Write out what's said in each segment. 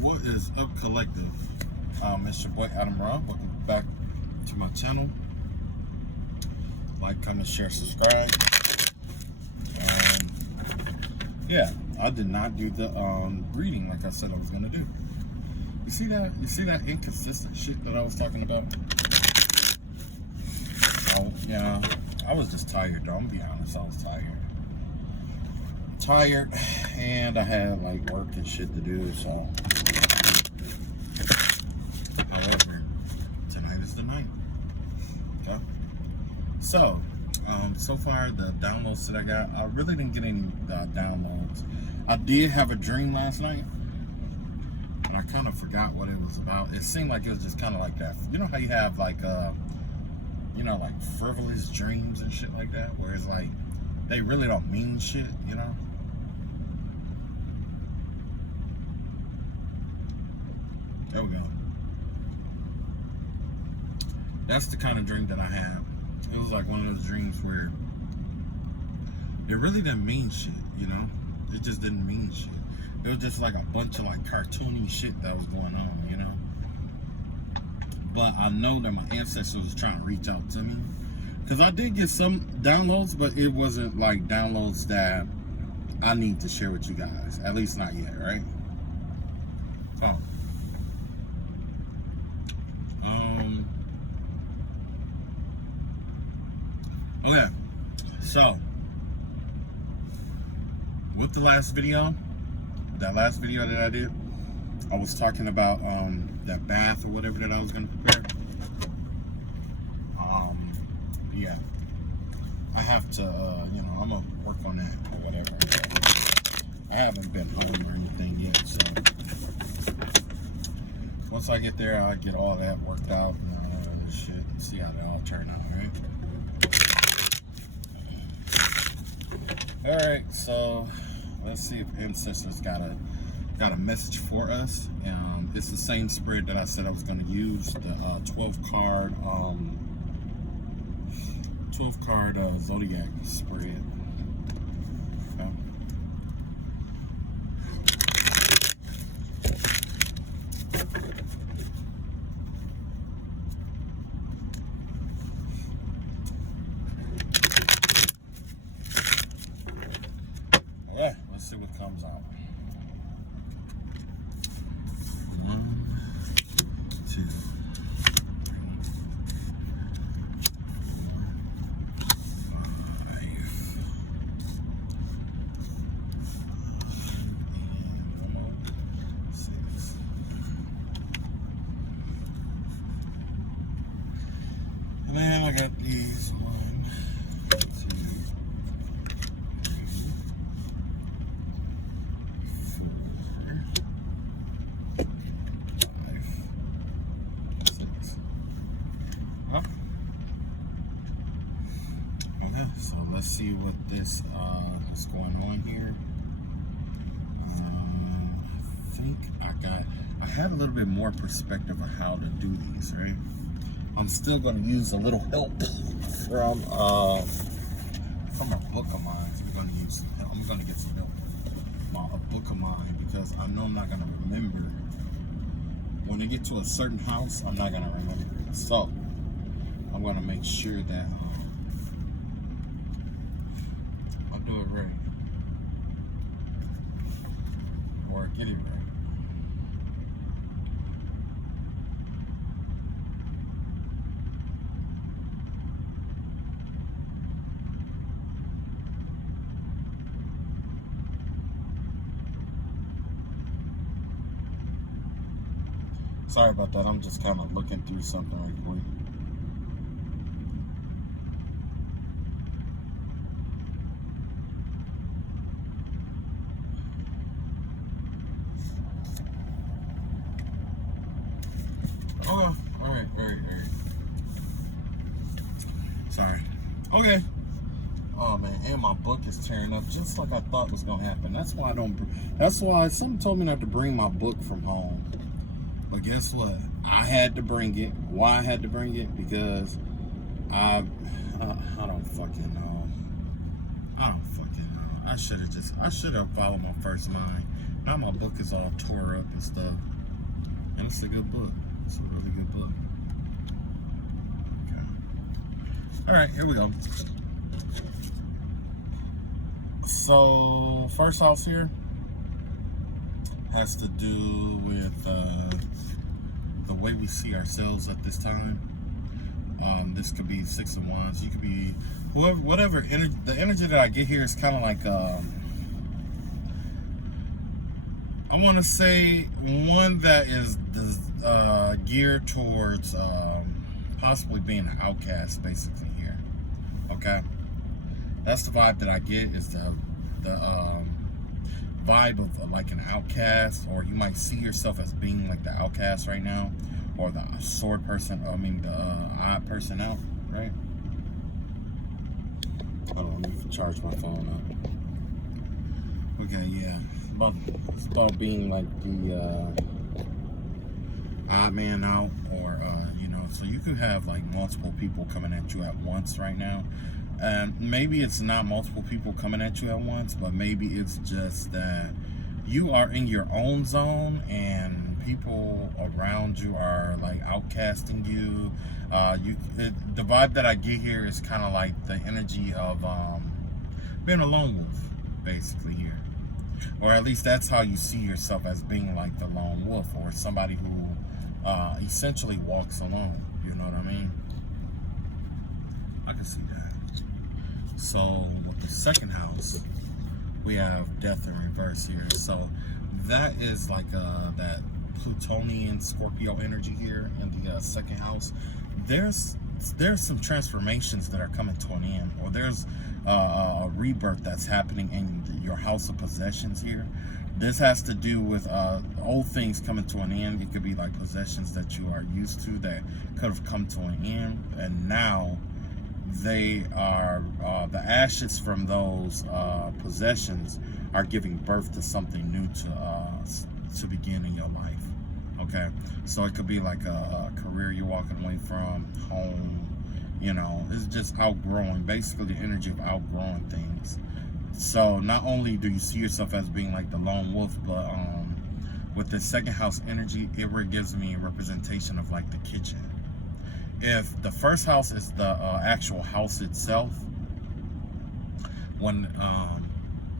What is up, collective? It's your boy Adam Rob. Welcome back to my channel. Like, comment, share, subscribe. Yeah, I did not do the greeting like I said I was gonna do. You see that? You see that inconsistent shit that I was talking about? So yeah, I was just tired though. I'm gonna be honest, I was tired, and I had like work and shit to do. So, however, tonight is the night. Okay. So, so far the downloads that I got, I really didn't get any downloads. I did have a dream last night, and I kind of forgot what it was about. It seemed like it was just kind of like that. You know how you have like, you know, like frivolous dreams and shit like that, where it's like they really don't mean shit, you know? There we go. That's the kind of dream that I have. It was like one of those dreams where it really didn't mean shit, you know? It just didn't mean shit. It was just like a bunch of like cartoony shit that was going on, you know? But I know that my ancestors was trying to reach out to me. Because I did get some downloads, but it wasn't like downloads that I need to share with you guys. At least not yet, right? So, okay, so with the last video, that I did, I was talking about that bath or whatever that I was gonna prepare. Yeah, I have to, you know, I'm gonna work on that or whatever. I haven't been home or anything yet, so once I get there, I'll get all that worked out, you know, all this shit, and see how they all turn out, right? Alright, so let's see if Ancestors got a message for us. It's the same spread that I said I was going to use, the 12 card zodiac spread. Okay. Yeah, let's see what comes out. 1, 2, 3, 4, 5, 6. And then I got these 1, 2, 3, 4, 5, 6. So let's see what this what's going on here. I have a little bit more perspective of how to do these, right? I'm still going to use a little help from a book of mine. I'm going to get some help from a book of mine, because I know I'm not going to remember. When I get to a certain house, I'm not going to remember it. So I'm going to make sure that I'll do it right, or get it right. Sorry about that. I'm just kind of looking through something right quick. Oh, all right. Sorry. Okay. Oh man, and my book is tearing up just like I thought was gonna happen. That's why someone told me not to bring my book from home. But guess what? I had to bring it. Why I had to bring it? Because I don't fucking know. I should have followed my first mind. Now my book is all tore up and stuff. And it's a good book. It's a really good book. Okay. Alright, here we go. So, first house here has to do with the way we see ourselves at this time. This could be 6 of Wands. You could be whatever energy. The energy that I get here is kind of like I want to say one that is geared towards possibly being an outcast, basically here. Okay, that's the vibe that I get. Is the vibe of like an outcast, or you might see yourself as being like the outcast right now, or the sword person. I mean the odd person out, right? Hold on, let me charge my phone up. Okay, yeah. It's about being like the odd man out, or you know, so you could have like multiple people coming at you at once right now. And maybe it's not multiple people coming at you at once, but maybe it's just that you are in your own zone and people around you are like outcasting you. The vibe that I get here is kind of like the energy of being a lone wolf, basically here. Or at least that's how you see yourself, as being like the lone wolf, or somebody who essentially walks alone. You know what I mean? I can see that. So with the second house, we have death in reverse here. So that is like that Plutonian Scorpio energy here in the second house. There's some transformations that are coming to an end, or there's a rebirth that's happening in your house of possessions here. This has to do with old things coming to an end. It could be like possessions that you are used to that could have come to an end, and now they are the ashes from those possessions are giving birth to something new to begin in your life. Okay, so it could be like a career you're walking away from, home, you know, it's just outgrowing, basically the energy of outgrowing things. So not only do you see yourself as being like the lone wolf, but with the second house energy, it gives me a representation of like the kitchen. If the first house is the actual house itself,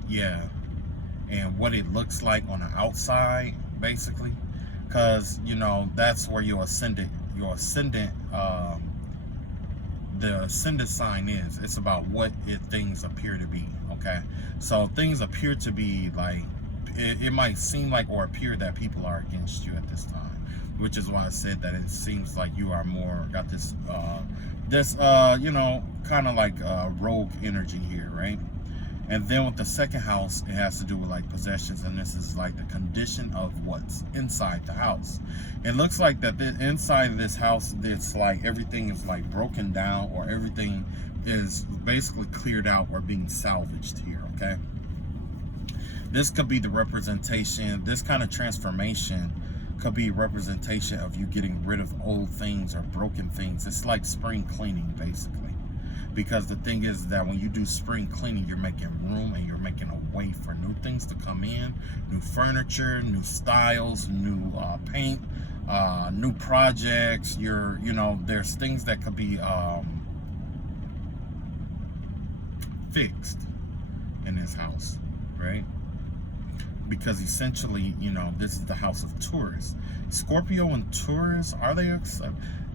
yeah, and what it looks like on the outside, basically, because you know that's where the ascendant sign is. It's about what things appear to be. Okay, so things appear to be like it might seem like or appear that people are against you at this time, which is why I said that it seems like you are more got this you know, kind of like rogue energy here, right? And then with the second house, it has to do with like possessions, and this is like the condition of what's inside the house. It looks like that the inside of this house, it's like everything is like broken down, or everything is basically cleared out or being salvaged here. Okay, this could be the representation. This kind of transformation could be a representation of you getting rid of old things or broken things. It's like spring cleaning, basically. Because the thing is that when you do spring cleaning, you're making room and you're making a way for new things to come in, new furniture, new styles, new paint, new projects. You know, there's things that could be fixed in this house, right? Because essentially, you know, this is the house of Taurus. Scorpio and Taurus,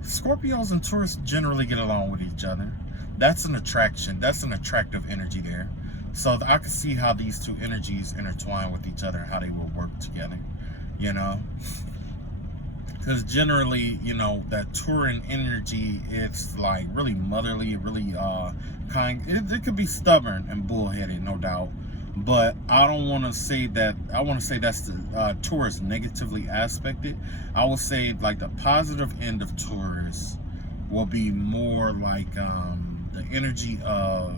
Scorpios and Taurus generally get along with each other. That's an attraction. That's an attractive energy there. So I can see how these two energies intertwine with each other and how they will work together, you know? Because generally, you know, that Tauran energy, it's like really motherly, really kind. It could be stubborn and bullheaded, no doubt. But I don't want to say that. I want to say that's the Taurus negatively aspected. I would say like the positive end of Taurus will be more like the energy of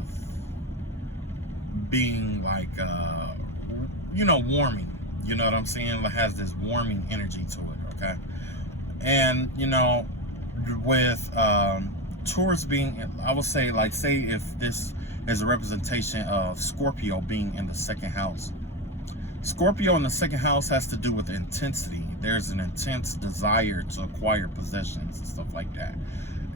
being like you know, warming. You know what I'm saying? It has this warming energy to it. Okay, and you know, with Taurus being, I would say, like, say if this is a representation of Scorpio being in the second house. Scorpio in the second house has to do with intensity. There's an intense desire to acquire possessions and stuff like that.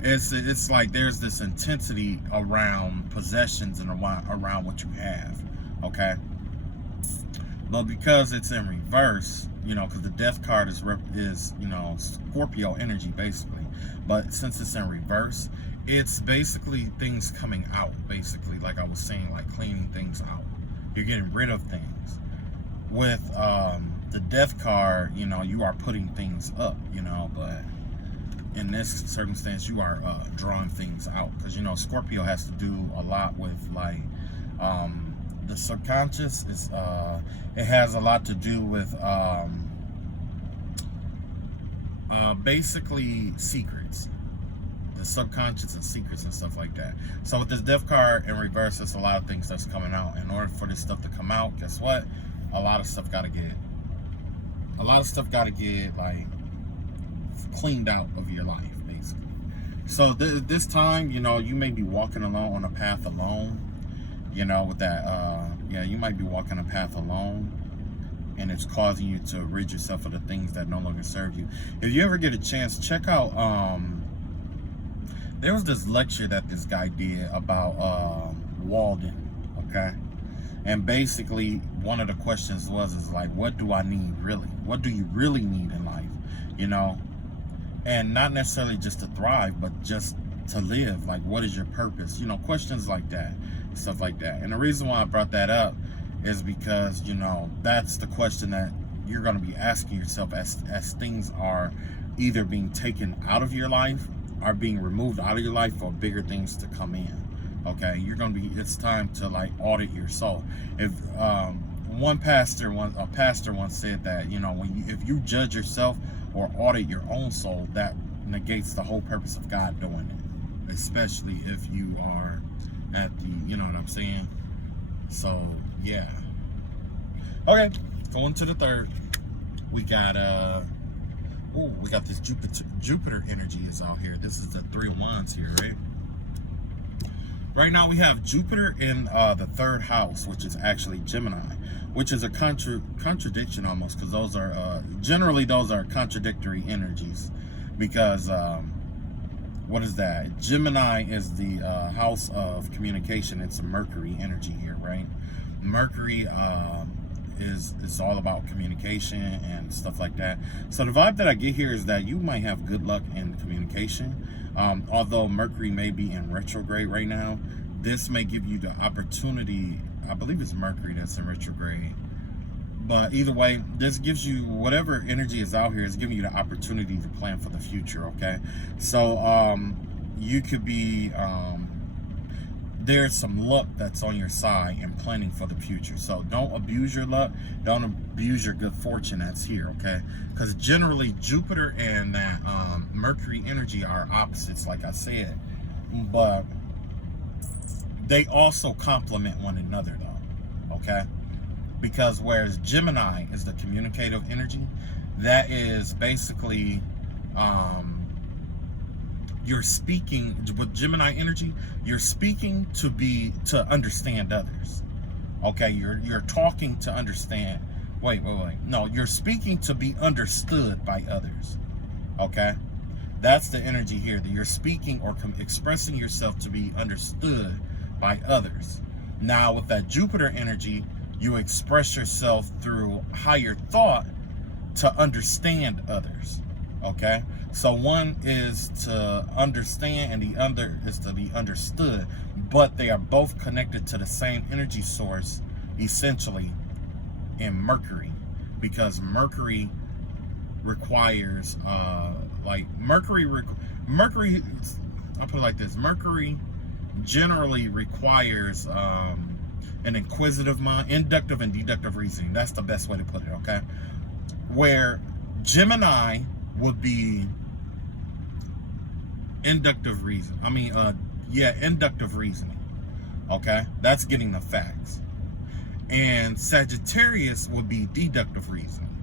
It's like there's this intensity around possessions and around what you have, okay? But because it's in reverse, you know, because the death card is you know, Scorpio energy basically. But since it's in reverse, it's basically things coming out, basically, like I was saying, like cleaning things out. You're getting rid of things. With the death card, you know, you are putting things up, you know, but in this circumstance, you are drawing things out. Because, you know, Scorpio has to do a lot with, like, the subconscious. It has a lot to do with basically secrets. The subconscious and secrets and stuff like that. So with this death card in reverse, there's a lot of things that's coming out. In order for this stuff to come out, guess what? A lot of stuff got to get like cleaned out of your life, basically. So this time, you know, you may be walking along on a path alone, you know, with that, yeah, you might be walking a path alone, and it's causing you to rid yourself of the things that no longer serve you. If you ever get a chance, check out, there was this lecture that this guy did about Walden, okay? And basically, one of the questions is like, what do I need really? What do you really need in life? You know? And not necessarily just to thrive, but just to live. Like, what is your purpose? You know, questions like that, stuff like that. And the reason why I brought that up is because, you know, that's the question that you're going to be asking yourself as things are either being taken out of your life, are being removed out of your life, or bigger things to come in. Okay, it's time to like audit your soul. If a pastor once said that, you know, if you judge yourself or audit your own soul, that negates the whole purpose of God doing it. Especially if you are at the, you know what I'm saying? So yeah. Okay, going to the third. We got this Jupiter energy is out here. This is the 3 of Wands here, right? Right now we have Jupiter in the third house, which is actually Gemini, which is a contradiction almost, because those are generally contradictory energies. Because what is that? Gemini is the house of communication. It's a Mercury energy here, right? Mercury is all about communication and stuff like that. So the vibe that I get here is that you might have good luck in communication. Although Mercury may be in retrograde right now, this may give you the opportunity. I believe it's Mercury that's in retrograde. But either way, this gives you, whatever energy is out here, is giving you the opportunity to plan for the future, okay? So you could be, there's some luck that's on your side in planning for the future. So don't abuse your luck. Don't abuse your good fortune that's here, okay? Because generally, Jupiter and that Mercury energy are opposites, like I said. But they also complement one another, though, okay? Because whereas Gemini is the communicative energy, that is basically you're speaking with Gemini energy. You're speaking to understand others. Okay, you're talking to understand. Wait. No, you're speaking to be understood by others. Okay, that's the energy here. That you're speaking or expressing yourself to be understood by others. Now with that Jupiter energy, you express yourself through higher thought to understand others. Okay, so one is to understand and the other is to be understood, but they are both connected to the same energy source, essentially, in Mercury, because Mercury requires Mercury, I'll put it like this: Mercury generally requires an inquisitive mind, inductive and deductive reasoning. That's the best way to put it, okay? Where Gemini would be inductive reason. Inductive reasoning. Okay? That's getting the facts. And Sagittarius would be deductive reasoning.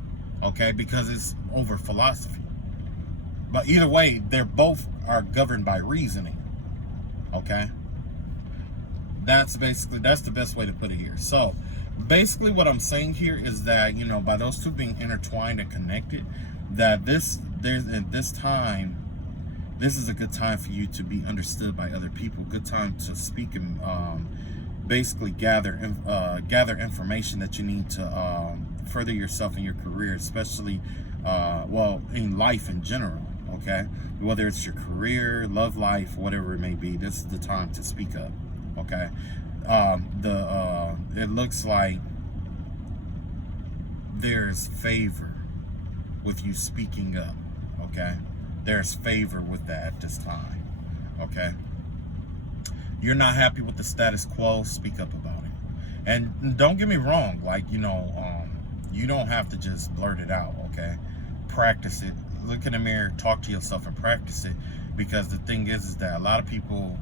Okay? Because it's over philosophy. But either way, they're both are governed by reasoning. Okay? That's the best way to put it here. So, Basically what I'm saying here is that, you know, by those two being intertwined and connected, that at this time, this is a good time for you to be understood by other people. Good time to speak and basically gather information that you need to further yourself in your career, especially well, in life in general. Okay, whether it's your career, love life, whatever it may be, this is the time to speak up. Okay, it looks like there's favor with you speaking up. Okay, there's favor with that at this time. Okay, you're not happy with the status quo, speak up about it. And don't get me wrong, like, you know, you don't have to just blurt it out. Okay, practice it. Look in the mirror, talk to yourself, and practice it. Because the thing is that a lot of people,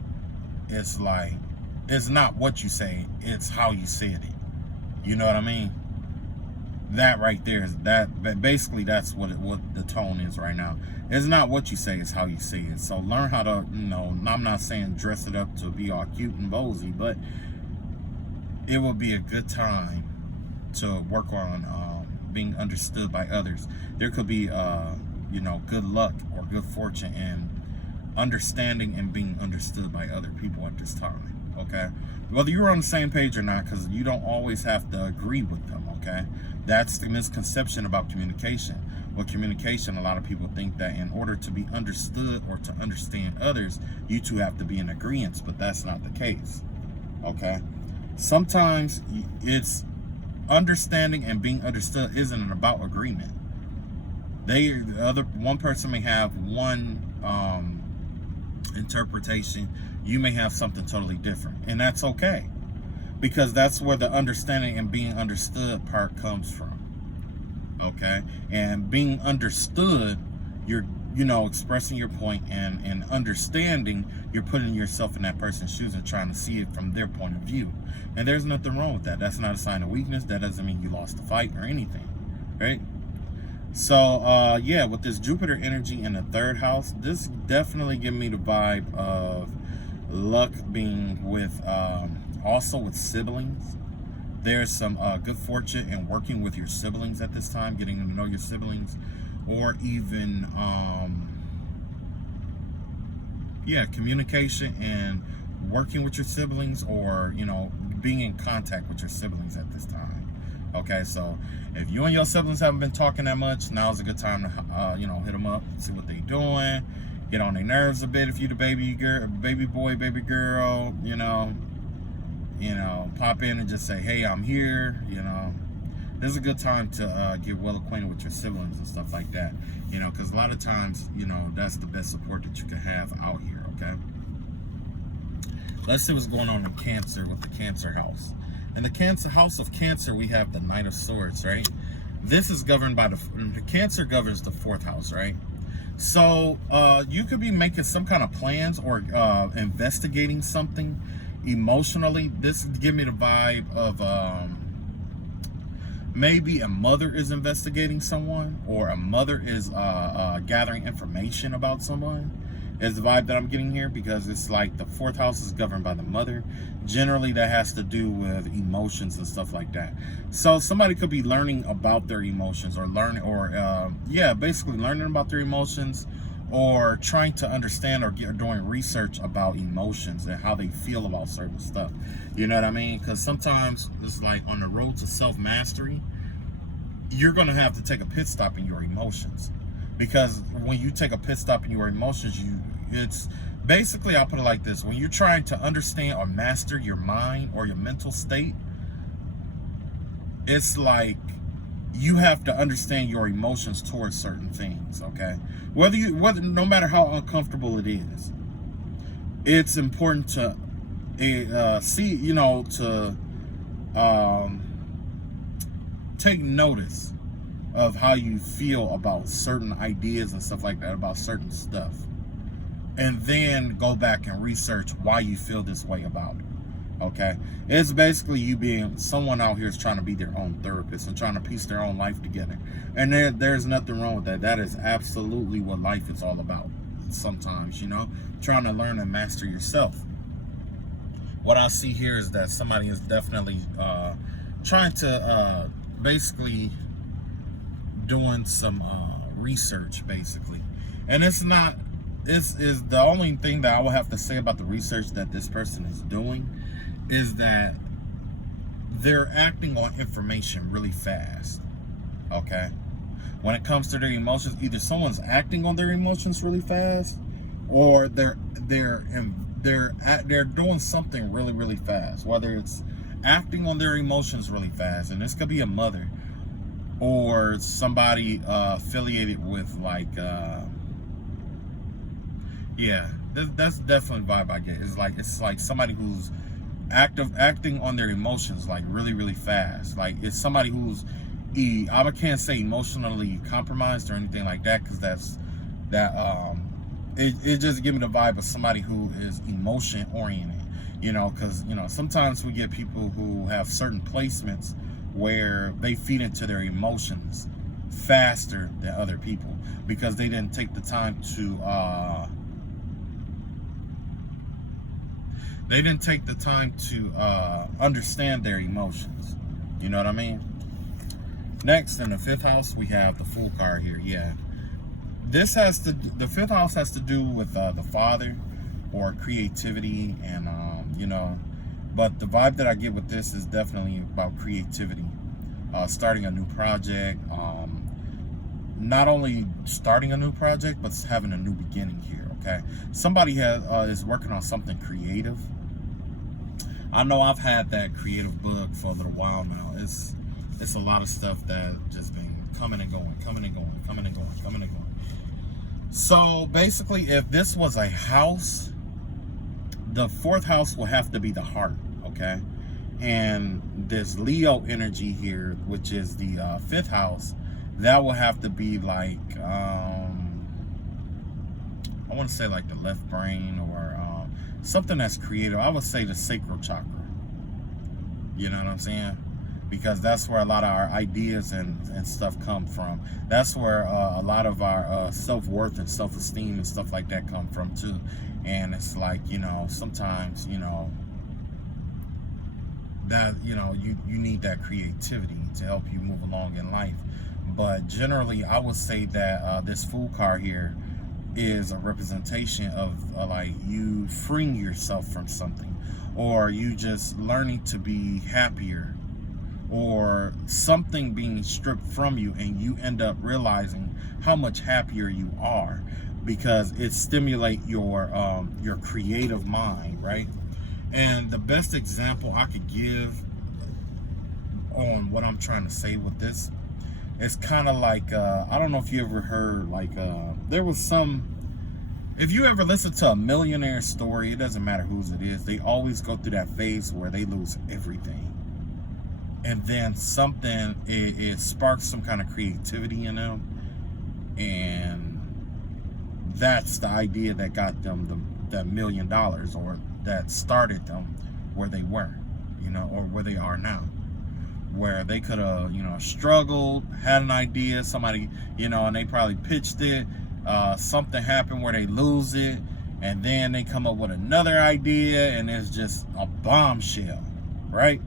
it's like, it's not what you say, it's how you said it. You know what I mean? That right there is that. Basically, that's what the tone is right now. It's not what you say, it's how you say it. So learn how to, you know, I'm not saying dress it up to be all cute and bosy, but it will be a good time to work on being understood by others. There could be, you know, good luck or good fortune in understanding and being understood by other people at this time. Okay, whether you're on the same page or not, because you don't always have to agree with them. Okay, that's the misconception about communication. With communication, a lot of people think that in order to be understood or to understand others, you two have to be in agreement, but that's not the case. Okay, sometimes it's understanding and being understood isn't about agreement. One person may have one interpretation, you may have something totally different, and that's okay, because that's where the understanding and being understood part comes from. Okay, and being understood, you're, you know, expressing your point, and understanding, you're putting yourself in that person's shoes and trying to see it from their point of view. And there's nothing wrong with that. That's not a sign of weakness. That doesn't mean you lost the fight or anything, right? So yeah, with this Jupiter energy in the third house, this definitely give me the vibe of luck being with also with siblings. There's some good fortune in working with your siblings at this time, getting to know your siblings, or even yeah, communication and working with your siblings, or, you know, being in contact with your siblings at this time. Okay, so if you and your siblings haven't been talking that much, now's a good time to, you know, hit them up, see what they're doing, get on their nerves a bit. If you the baby boy, baby girl, you know, pop in and just say, hey, I'm here. You know, this is a good time to get well acquainted with your siblings and stuff like that. You know, because a lot of times, you know, that's the best support that you can have out here. Okay, let's see what's going on in Cancer with the Cancer house. In the Cancer house of Cancer, we have the Knight of Swords, right? This is governed by the Cancer governs the fourth house, right? So you could be making some kind of plans or investigating something emotionally. This give me the vibe of maybe a mother is investigating someone, or a mother is gathering information about someone. Is the vibe that I'm getting here, because it's like the fourth house is governed by the mother. Generally, that has to do with emotions and stuff like that. So somebody could be learning about their emotions, or yeah, basically learning about their emotions, or trying to understand, or doing research about emotions and how they feel about certain stuff. You know what I mean? Because sometimes it's like on the road to self-mastery, you're going to have to take a pit stop in your emotions. Because when you take a pit stop in your emotions, it's basically, I'll put it like this: when you're trying to understand or master your mind or your mental state, it's like you have to understand your emotions towards certain things. Okay, no matter how uncomfortable it is, it's important to take notice of how you feel about certain ideas and stuff like that, about certain stuff, and then go back and research why you feel this way about it. Okay, it's basically you being someone out here is trying to be their own therapist and trying to piece their own life together, and there's nothing wrong with that. That is absolutely what life is all about. Sometimes, you know, trying to learn and master yourself. What I see here is that somebody is definitely trying to basically doing some research, basically. And it's not, this is the only thing that I will have to say about the research that this person is doing, is that they're acting on information really fast. Okay, when it comes to their emotions, either someone's acting on their emotions really fast, or they're doing something really, really fast. Whether it's acting on their emotions really fast, and this could be a mother or somebody affiliated with, like, yeah, that's definitely the vibe I get. It's like somebody who's acting on their emotions like really, really fast. Like, it's somebody who's I can't say emotionally compromised or anything like that, because it just gives me the vibe of somebody who is emotion oriented, because sometimes we get people who have certain placements where they feed into their emotions faster than other people, because they didn't take the time to understand their emotions. You know what I mean? Next, in the fifth house, we have the Fool card here. Yeah, the fifth house has to do with the father or creativity, and but the vibe that I get with this is definitely about creativity, starting a new project, not only starting a new project, but having a new beginning here. Okay, somebody is working on something creative. I know I've had that creative bug for a little while now. It's a lot of stuff that just been coming and going, coming and going, coming and going, coming and going. So basically, if this was a house, the fourth house will have to be the heart, okay? And this Leo energy here, which is the fifth house, that will have to be like, I want to say like the left brain, or something that's creative. I would say the sacral chakra. You know what I'm saying? Because that's where a lot of our ideas and stuff come from. That's where a lot of our self-worth and self-esteem and stuff like that come from too. And it's like, sometimes, that, you need that creativity to help you move along in life. But generally, I would say that this Fool card here is a representation of like you freeing yourself from something, or you just learning to be happier, or something being stripped from you, and you end up realizing how much happier you are, because it stimulates your creative mind, right? And the best example I could give on what I'm trying to say with this, it's kind of like I don't know if you ever heard, like, there was some, if you ever listen to a millionaire story, it doesn't matter whose it is, they always go through that phase where they lose everything. And then something, it sparks some kind of creativity in them. And that's the idea that got them that $1 million, or that started them where they were, or where they are now. Where they could have, struggled, had an idea, somebody, and they probably pitched it. Something happened where they lose it. And then they come up with another idea, and it's just a bombshell, right?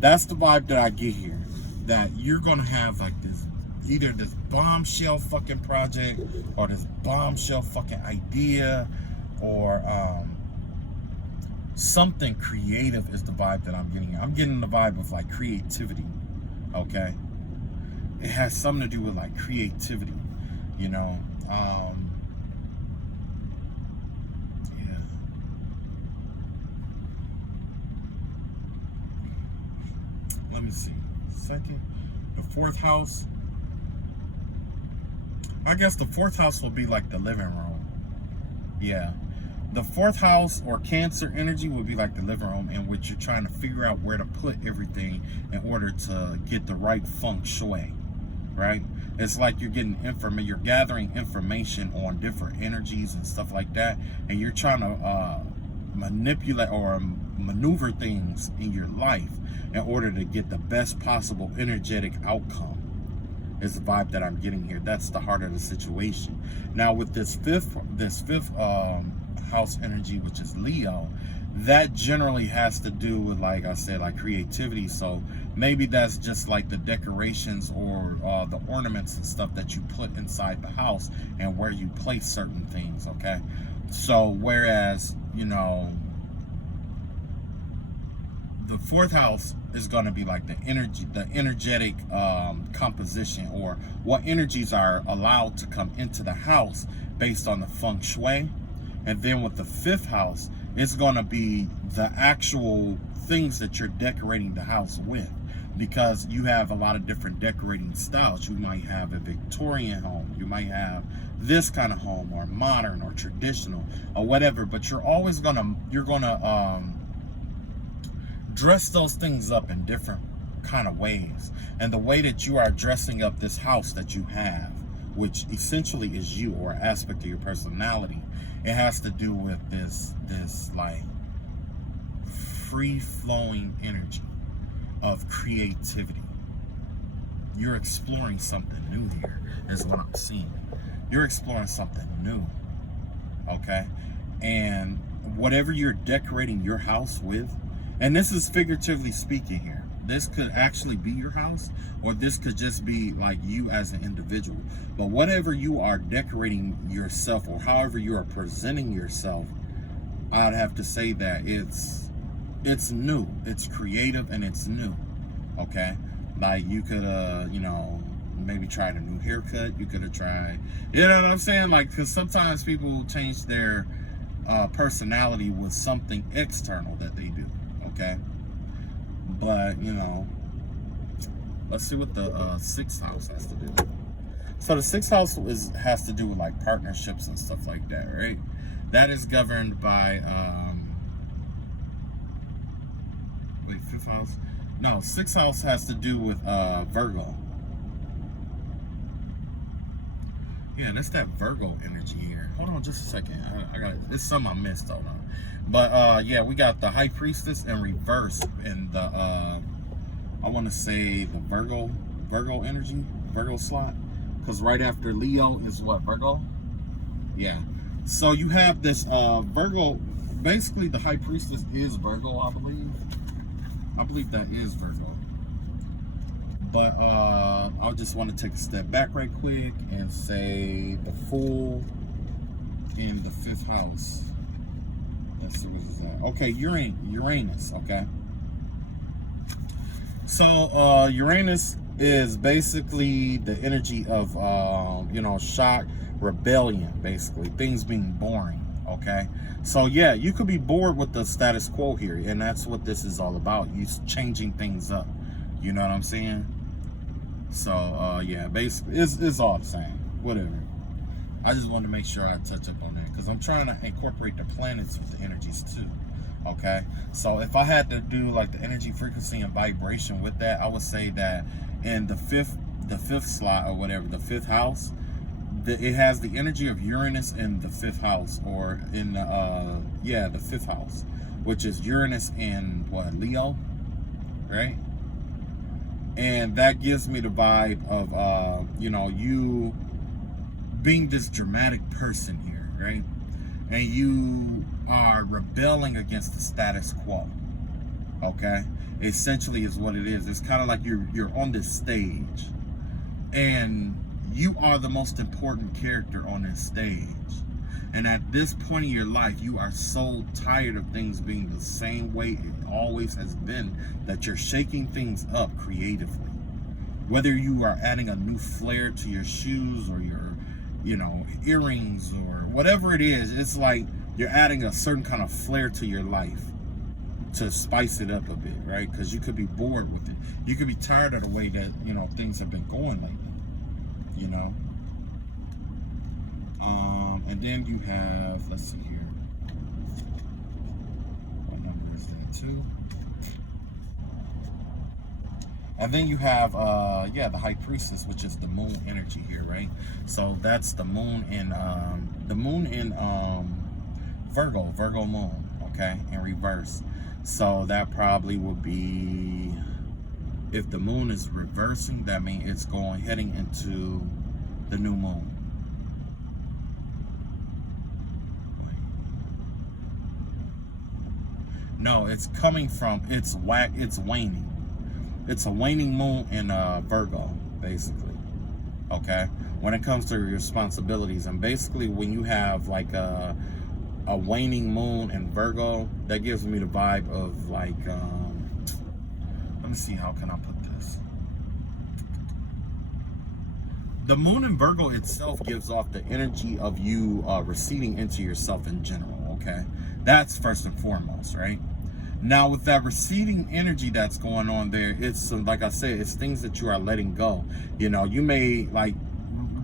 That's the vibe that I get here. That you're gonna have like this, either this bombshell fucking project, or this bombshell fucking idea, or something creative is the vibe that I'm getting. I'm getting the vibe of like creativity, okay? It has something to do with like creativity, yeah. Let me see. Second, the fourth house. I guess the fourth house will be like the living room. Yeah. The fourth house, or Cancer energy, would be like the living room, in which you're trying to figure out where to put everything in order to get the right feng shui, right? It's like you're getting you're gathering information on different energies and stuff like that, and you're trying to manipulate or maneuver things in your life in order to get the best possible energetic outcome, is the vibe that I'm getting here. That's the heart of the situation. Now with this fifth house energy, which is Leo, that generally has to do with, like I said, like creativity. So maybe that's just like the decorations or the ornaments and stuff that you put inside the house and where you place certain things. Okay, so whereas, you know, the fourth house is going to be like the energetic composition, or what energies are allowed to come into the house based on the feng shui. And then with the fifth house, it's going to be the actual things that you're decorating the house with, because you have a lot of different decorating styles. You might have a Victorian home, you might have this kind of home, or modern or traditional or whatever, but you're gonna dress those things up in different kind of ways. And the way that you are dressing up this house that you have, which essentially is you, or an aspect of your personality, it has to do with this like free-flowing energy of creativity. You're exploring something new here, is what I'm seeing. You're exploring something new, okay? And whatever you're decorating your house with, and this is figuratively speaking here, this could actually be your house, or this could just be like you as an individual. But whatever you are decorating yourself, or however you are presenting yourself, I'd have to say that it's new, it's creative, and it's new. Okay, like you could you know, maybe tried a new haircut. You could have tried, you know what I'm saying? Like, because sometimes people change their personality with something external that they do. Okay, but you know, let's see what the sixth house has to do. So the sixth house has to do with like partnerships and stuff like that, right? That is governed by wait, fifth house? No, sixth house has to do with Virgo. Yeah, that's that Virgo energy here. Hold on just a second. I got it's something I missed. Hold on. But yeah, we got the High Priestess in reverse in the I want to say the Virgo energy, Virgo slot, because right after Leo is what, Virgo? Yeah. So you have this Virgo. Basically, the High Priestess is Virgo, I believe. I believe that is Virgo. But I just want to take a step back right quick and say the Fool in the fifth house. Let's see what is that. Okay, Uranus. Okay. So Uranus is basically the energy of you know, shock, rebellion, basically things being boring. Okay, so yeah, you could be bored with the status quo here, and that's what this is all about. You changing things up. You know what I'm saying? So yeah, basically it's all the same. Whatever. I just wanted to make sure I touch up on that, because I'm trying to incorporate the planets with the energies too. Okay, so if I had to do like the energy, frequency, and vibration with that, I would say that in the fifth slot, or whatever, the fifth house, it has the energy of Uranus in the fifth house, or in yeah, the fifth house, which is Uranus in what, Leo, right? And that gives me the vibe of you know, you being this dramatic person here, right? And you are rebelling against the status quo. Okay, essentially is what it is. It's kind of like you're on this stage, and you are the most important character on this stage. And at this point in your life, you are so tired of things being the same way it always has been, that you're shaking things up creatively. Whether you are adding a new flair to your shoes, or your, you know, earrings, or whatever it is, it's like you're adding a certain kind of flair to your life to spice it up a bit, right? Because you could be bored with it. You could be tired of the way that, you know, things have been going lately, you know? And then you have, let's see here. What number is that, 2? And then you have, yeah, the High Priestess, which is the moon energy here, right? So that's the moon in Virgo moon, okay, in reverse. So that probably would be, if the moon is reversing, that means it's heading into the new moon. No, it's coming from, it's waning. It's a waning moon in Virgo, basically. Okay? When it comes to your responsibilities. And basically when you have like a waning moon in Virgo, that gives me the vibe of like, let me see, how can I put this? The moon in Virgo itself gives off the energy of you receding into yourself in general, okay? That's first and foremost, right? Now, with that receding energy that's going on there, it's, like I said, it's things that you are letting go. You know, you may, like,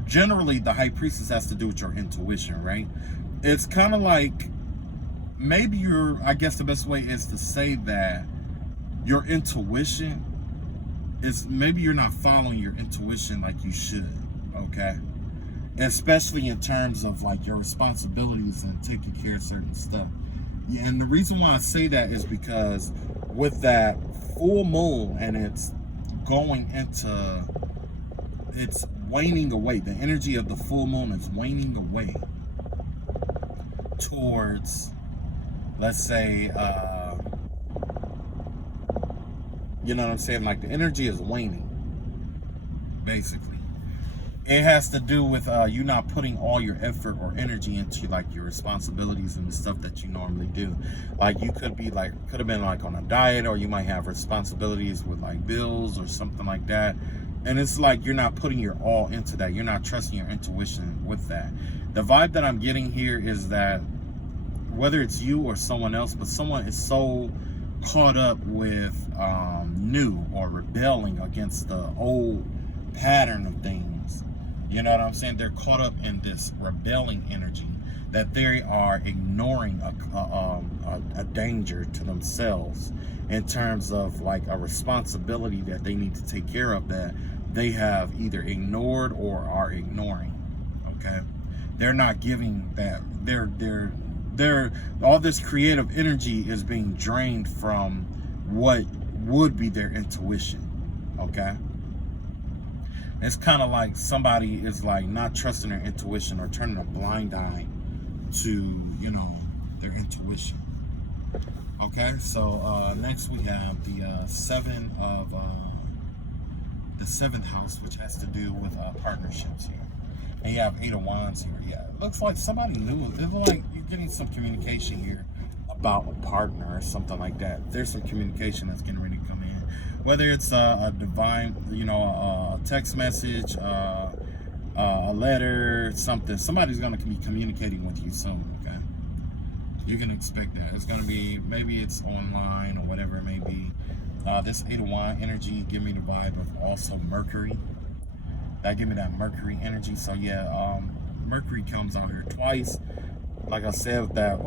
generally the high priestess has to do with your intuition, right? It's kind of like, maybe I guess the best way is to say that your intuition is, maybe you're not following your intuition like you should, okay? Especially in terms of like your responsibilities and taking care of certain stuff. Yeah, and the reason why I say that is because with that full moon and it's going into, it's waning away. The energy of the full moon is waning away towards, let's say, you know what I'm saying? Like the energy is waning, basically. It has to do with you not putting all your effort or energy into like your responsibilities and the stuff that you normally do. Like you could have been like on a diet, or you might have responsibilities with like bills or something like that. And it's like you're not putting your all into that. You're not trusting your intuition with that. The vibe that I'm getting here is that whether it's you or someone else, but someone is so caught up with new or rebelling against the old pattern of things. You know what I'm saying? They're caught up in this rebelling energy that they are ignoring a danger to themselves in terms of like a responsibility that they need to take care of that they have either ignored or are ignoring. Okay, they're not giving that. They're all this creative energy is being drained from what would be their intuition. Okay. It's kind of like somebody is like not trusting their intuition or turning a blind eye to, you know, their intuition. Okay, so next we have the seventh house, which has to do with partnerships here. And you have 8 of Wands here. Yeah, it looks like somebody new. It looks like you're getting some communication here about a partner or something like that. There's some communication that's getting ready to come in. Whether it's a divine, you know, a text message, a letter, something. Somebody's going to be communicating with you soon, okay? You can expect that. It's going to be, maybe it's online or whatever it may be. This 8 of Wands energy give me the vibe of also Mercury. That give me that Mercury energy. So yeah, Mercury comes out here twice. Like I said, that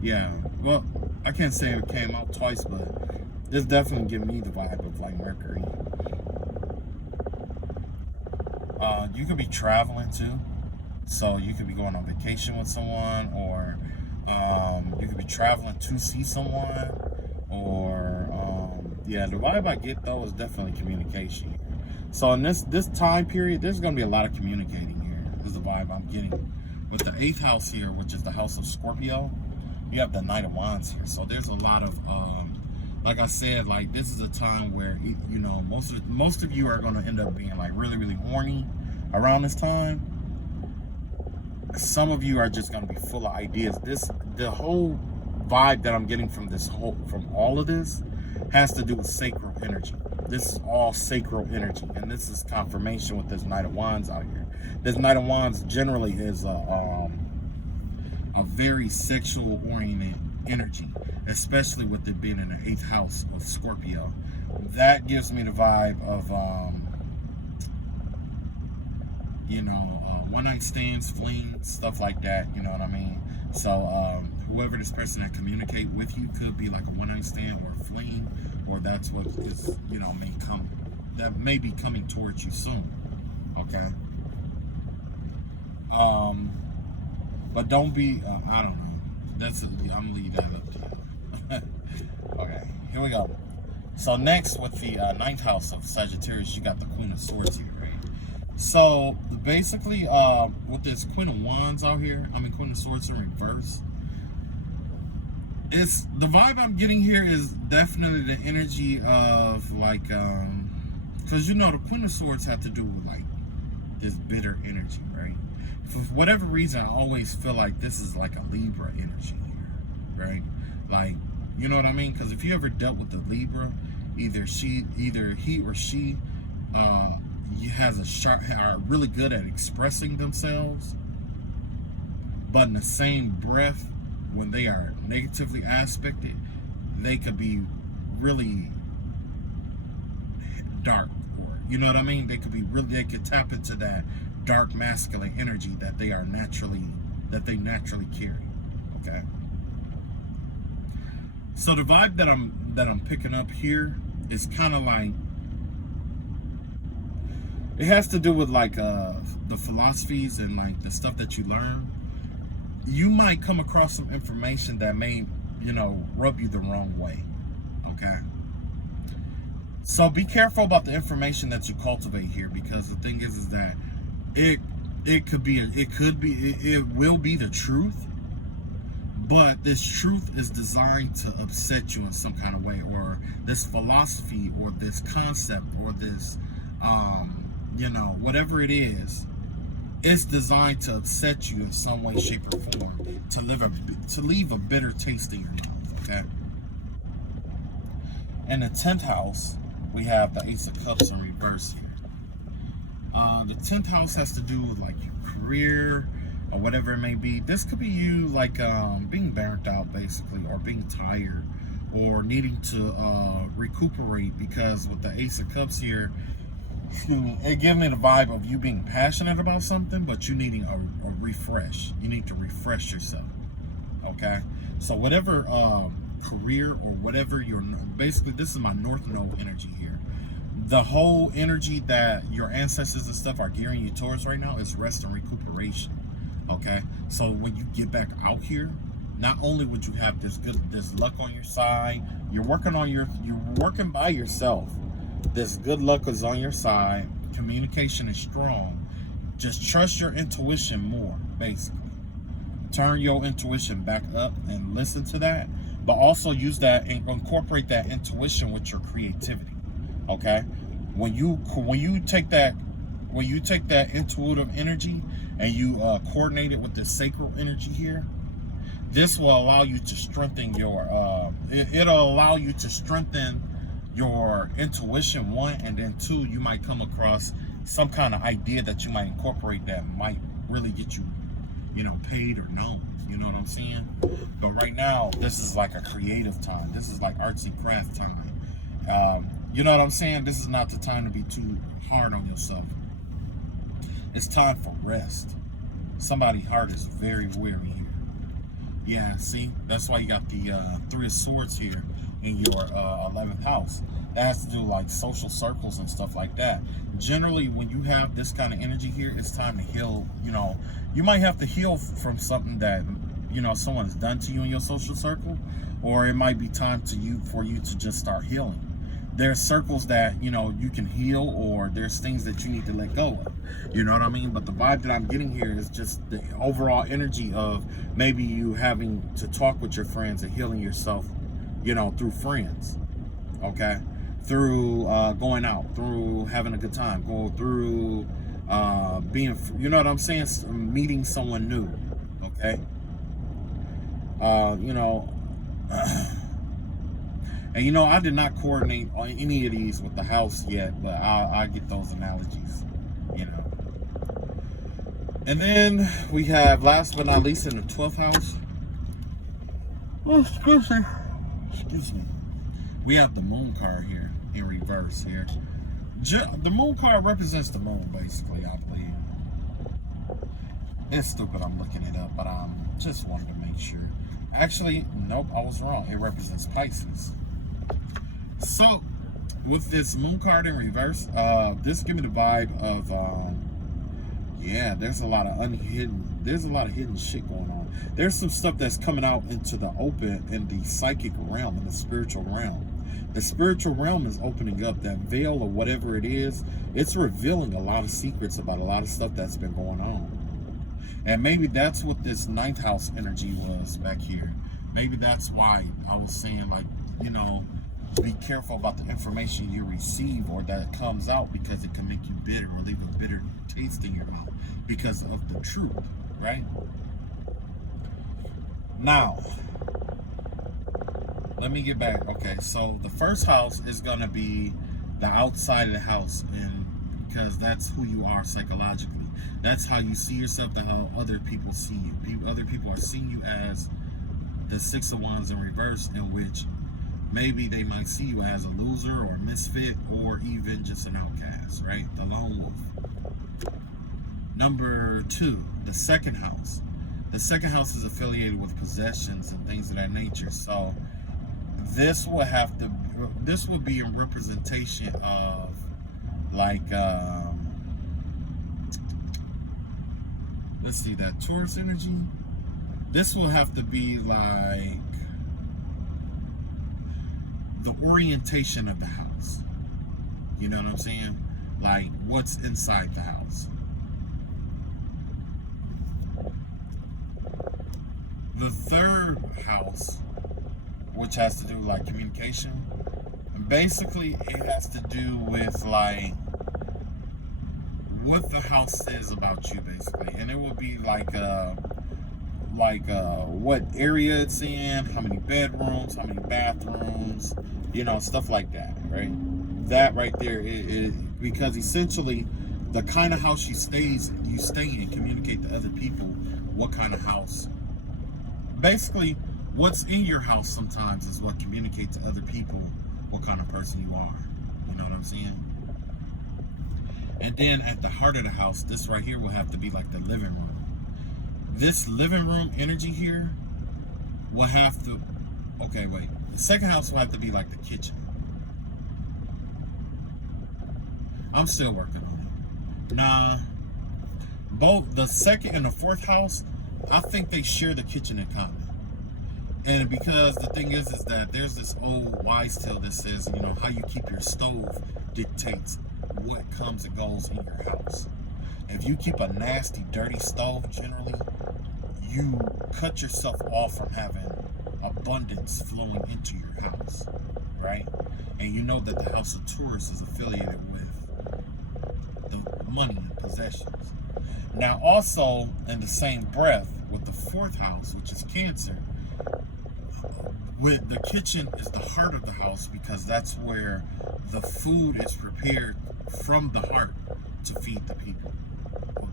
yeah. Well, I can't say it came out twice, but this definitely give me the vibe of like Mercury. You could be traveling too. So you could be going on vacation with someone, or you could be traveling to see someone, or yeah, the vibe I get though is definitely communication. So in this time period, there's going to be a lot of communicating here. This is the vibe I'm getting. With the 8th house here, which is the house of Scorpio, you have the Knight of Wands here. So there's a lot of, like I said, like this is a time where, you know, most of you are going to end up being like really, really horny around this time. Some of you are just going to be full of ideas. The whole vibe that I'm getting from all of this has to do with sacral energy. This is all sacral energy, and this is confirmation with this Knight of Wands out here. This Knight of Wands generally is a very sexual oriented energy, especially with it being in the 8th house of Scorpio. That gives me the vibe of you know, one night stands, flings, stuff like that. You know what I mean? So whoever this person that communicate with you could be like a one night stand or a fling, or that's what is, you know, may be coming towards you soon. Okay. But don't be I don't know. I'm leaving that up to you. Okay, here we go. So next, with the 9th house of Sagittarius, you got the Queen of Swords here, right? So basically, with this Queen of Wands out here, Queen of Swords in reverse, It's the vibe I'm getting here is definitely the energy of like, because you know the Queen of Swords have to do with like this bitter energy, right? For whatever reason, I always feel like this is like a Libra energy here, right? Like, you know what I mean? Because if you ever dealt with the Libra, either he or she has a sharp, are really good at expressing themselves, but in the same breath, when they are negatively aspected, they could be really dark, or you know what I mean? They could tap into that dark masculine energy that they naturally carry. Okay. So the vibe that I'm picking up here is kind of like, it has to do with like the philosophies and like the stuff that you learn. You might come across some information that may, you know, rub you the wrong way. Okay. So be careful about the information that you cultivate here, because the thing is that it will be the truth, but this truth is designed to upset you in some kind of way, or this philosophy or this concept or this you know, whatever it is, it's designed to upset you in some way, shape, or form, to leave a bitter taste in your mouth. Okay. In the 10th house, we have the Ace of Cups in reverse here. The 10th house has to do with like your career or whatever it may be. This could be you like being burnt out basically, or being tired, or needing to recuperate, because with the Ace of Cups here, it gives me the vibe of you being passionate about something, but you needing a refresh. You need to refresh yourself. Okay. So whatever career or whatever basically, this is my North Node energy here. The whole energy that your ancestors and stuff are gearing you towards right now is rest and recuperation. Okay. So when you get back out here, not only would you have this luck on your side, you're working by yourself. This good luck is on your side. Communication is strong. Just trust your intuition more, basically. Turn your intuition back up and listen to that, but also use that and incorporate that intuition with your creativity. Okay? When you take that intuitive energy and you coordinate it with the sacral energy here, this will allow you to strengthen it'll allow you to strengthen your intuition, one, and then two, you might come across some kind of idea that you might incorporate that might really get you, you know, paid or known. You know what I'm saying? But right now, this is like a creative time. This is like artsy craft time. You know what I'm saying? This is not the time to be too hard on yourself. It's time for rest. Somebody's heart is very weary here. Yeah, see? That's why you got the 3 of Swords here in your 11th house. That has to do like social circles and stuff like that. Generally, when you have this kind of energy here, it's time to heal. You know, you might have to heal from something that, you know, someone has done to you in your social circle, or it might be time for you to just start healing. There's circles that, you know, you can heal, or there's things that you need to let go of. You know what I mean? But the vibe that I'm getting here is just the overall energy of maybe you having to talk with your friends and healing yourself, you know, through friends. Okay? Through going out, through having a good time, go through being, you know what I'm saying, meeting someone new. Okay? You know, and you know, I did not coordinate on any of these with the house yet, but I get those analogies, you know. And then we have, last but not least, in the 12th house. Oh, excuse me. We have the Moon card here in reverse here. The Moon card represents the moon, basically, I believe. It's stupid I'm looking it up, but I just wanted to make sure. Actually, nope, I was wrong. It represents Pisces. So, with this Moon card in reverse, this gives me the vibe of, yeah, there's a lot of hidden shit going on. There's some stuff that's coming out into the open in the psychic realm, in the spiritual realm. The spiritual realm is opening up. That veil or whatever it is, it's revealing a lot of secrets about a lot of stuff that's been going on. And maybe that's what this 9th house energy was back here. Maybe that's why I was saying, like, you know, be careful about the information you receive or that comes out, because it can make you bitter or leave a bitter taste in your mouth because of the truth, right? Now, let me get back. Okay, so the first house is going to be the outside of the house, and because that's who you are psychologically. That's how you see yourself, and how other people see you. Other people are seeing you as the Six of Wands in reverse, in which maybe they might see you as a loser or a misfit or even just an outcast, right? The lone wolf. Number 2, the second house. The second house is affiliated with possessions and things of that nature. So this would be a representation of, like, let's see, that Taurus energy. This will have to be like the orientation of the house. You know what I'm saying? Like, what's inside the house. The third house, which has to do like communication, basically it has to do with like what the house says about you, basically. And it will be like what area it's in, how many bedrooms, how many bathrooms, you know, stuff like that, right? That right there is because essentially the kind of house you stay in communicate to other people what kind of house. Basically, what's in your house sometimes is what communicates to other people what kind of person you are. You know what I'm saying? And then at the heart of the house, this right here will have to be like the living room. This living room energy here will have to, okay, wait. The second house will have to be like the kitchen. I'm still working on it. Nah, both the second and the fourth house, I think they share the kitchen in common. And because the thing is that there's this old wise tale that says, you know, how you keep your stove dictates what comes and goes in your house. If you keep a nasty, dirty stove, generally, you cut yourself off from having abundance flowing into your house, right? And you know that the house of Taurus is affiliated with the money and possessions. Now, also, in the same breath, with the fourth house, which is Cancer, with the kitchen is the heart of the house, because that's where the food is prepared from the heart to feed the people,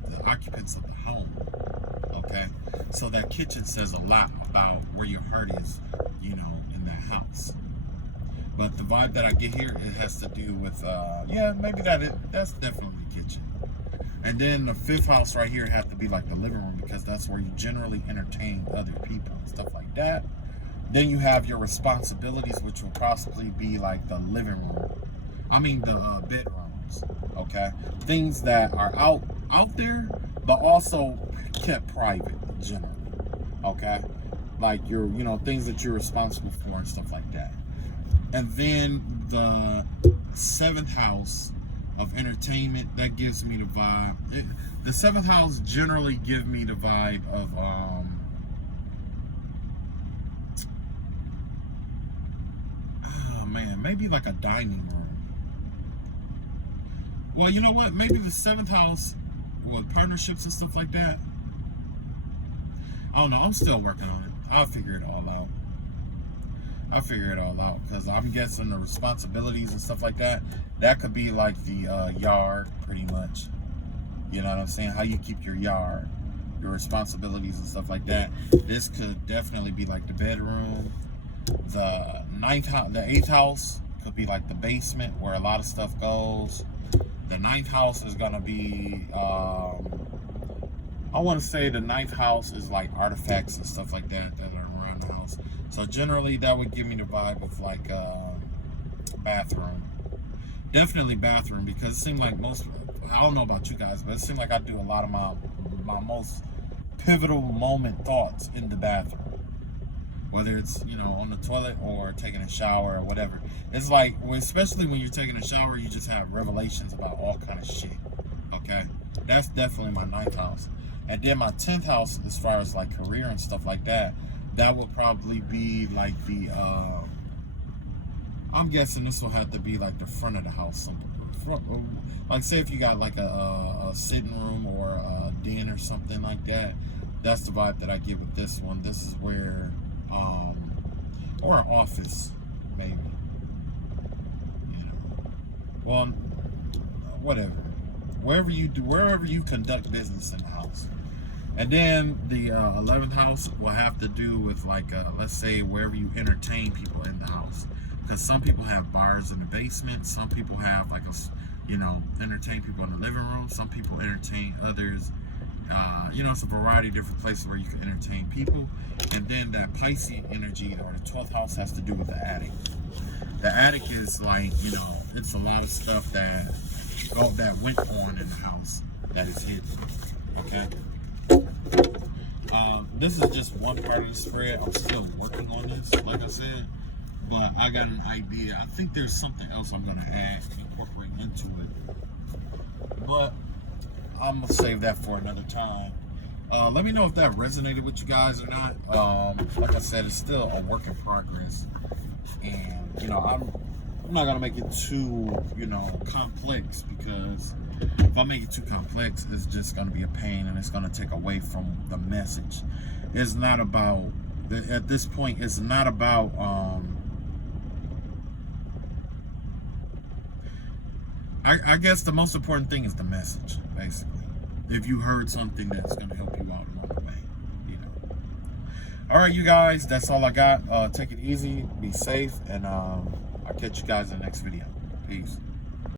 the occupants of the home. Okay, so that kitchen says a lot about where your heart is, you know, in that house. But the vibe that I get here, it has to do with, yeah, maybe that's definitely the kitchen. And then the fifth house right here has to be like the living room, because that's where you generally entertain other people and stuff like that. Then you have your responsibilities, which will possibly be like the living room. I mean the bedrooms, okay? Things that are out there, but also kept private, generally, okay? Like your, you know, things that you're responsible for and stuff like that. And then the seventh house of entertainment, that gives me the vibe. The seventh house generally give me the vibe of oh man, maybe like a dining room. Well, you know what? Maybe the seventh house with partnerships and stuff like that. I don't know. I'm still working on it. I'll figure it all out. Because I'm guessing the responsibilities and stuff like that, that could be like the yard, pretty much. You know what I'm saying? How you keep your yard, your responsibilities and stuff like that. This could definitely be like the bedroom. The eighth house could be like the basement where a lot of stuff goes. The ninth house is gonna be, I want to say the ninth house is like artifacts and stuff like that that are around the house. So generally that would give me the vibe of like bathroom. Definitely bathroom, because it seemed like I don't know about you guys, but it seemed like I do a lot of my most pivotal moment thoughts in the bathroom. Whether it's, you know, on the toilet or taking a shower or whatever. It's like, especially when you're taking a shower, you just have revelations about all kind of shit. Okay? That's definitely my ninth house. And then my 10th house, as far as like career and stuff like that, that will probably be like the I'm guessing this will have to be like the front of the house, like say if you got like a sitting room or a den or something like that. That's the vibe that I get with this one. This is where or an office maybe, you know, well, whatever, wherever you conduct business in the house. And then the 11th house will have to do with like let's say wherever you entertain people in the house, because some people have bars in the basement, some people have like entertain people in the living room, some people entertain others, it's a variety of different places where you can entertain people. And then that Pisces energy or the 12th house has to do with the attic. The attic is like, it's a lot of stuff that went on in the house that is hidden. Okay. This is just one part of the spread. I'm still working on this, like I said, but I got an idea. I think there's something else I'm gonna incorporate into it, but I'm gonna save that for another time. Let me know if that resonated with you guys or not. Like I said, it's still a work in progress, and I'm not gonna make it too complex, because if I make it too complex, it's just gonna be a pain and it's gonna take away from the message. It's not about, at this point, it's not about I guess the most important thing is the message, basically. If you heard something that's gonna help you out along the way, All right, you guys, that's all I got. Take it easy, be safe, and I'll catch you guys in the next video. Peace.